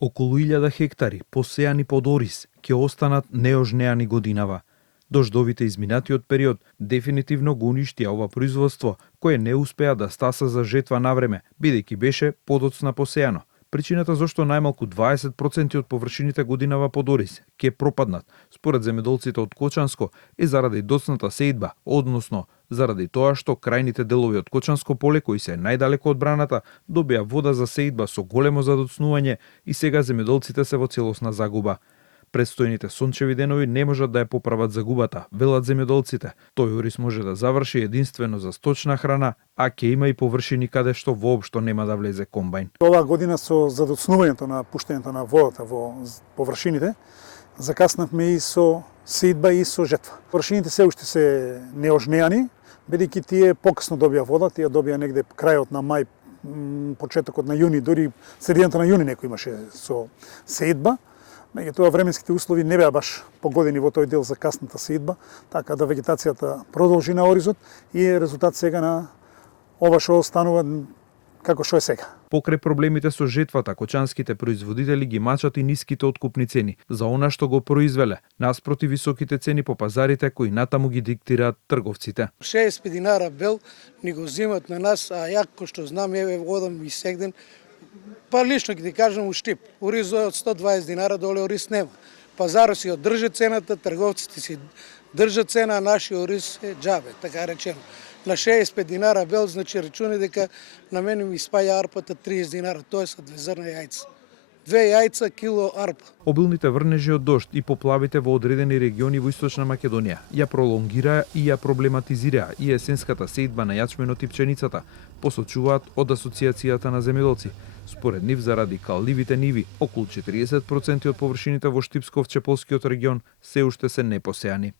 Околу 1000 хектари посејани под ориз ќе останат неожнеани годинава. Дождовите изминатиот период дефинитивно го уништија ова производство, кое не успеа да стаса за жетва на време, бидејќи беше подоцна посејано. Причината зашто најмалку 20% од површините годинава под ориз ќе пропаднат, според земјоделците од Кочанско, е заради доцната сеидба, односно заради тоа што крајните делови од Кочанско поле, кои се најдалеко од браната, добија вода за сеидба со големо задоцнување и сега земјоделците се во целосна загуба. Предстојните сончеви денови не можат да ја поправат загубата, велат земјоделците. Тој ориз може да заврши единствено за сточна храна, а ќе има и површини каде што воопшто нема да влезе комбајн. Оваа година со задоцнувањето на пуштењето на водата во површините, закаснавме и со сеидба и со жетва. Површините се уште се неожнеани, бидејќи тие покасно добија вода, тие добија негде крајот на мај, почетокот на јуни, дури средината на јуни некој имаше со сеидба. Меѓутоа временските услови не беа баш погодени во тој дел за касната сеидба, така да вегетацијата продолжи на оризот и е резултат сега на ова што станува како што е сега. Покрај проблемите со жетвата, кочанските производители ги мачат и ниските откупни цени за она што го произвеле, наспроти високите цени по пазарите кои натаму ги диктираат трговците. 60 динара бел ни го земат на нас, а ја кој што знам, еве одам и сегден, па лично ќе ти кажам уштип. Ориз од 120 динара доле ориз нема. Пазарот си одржа цената, трговците си држат цена, а нашиот ориз е џабе, така речено. На 65 динара бел, значи рачуни дека на мене ми спаја арпата 30 динара, тоа се 2 зрна јајца. 2 јајца кило арпа. Обилните врнежи од дожд и поплавите во одредени региони во Источна Македонија ја пролонгираа и ја проблематизираа и есенската сеидба на јачменот и пченицата, посочуваат од Асоциацијата на земјоделци. Според нив, заради калливите ниви, околу 40% од површините во Штипско-Вчеполскиот регион се уште се непосејани.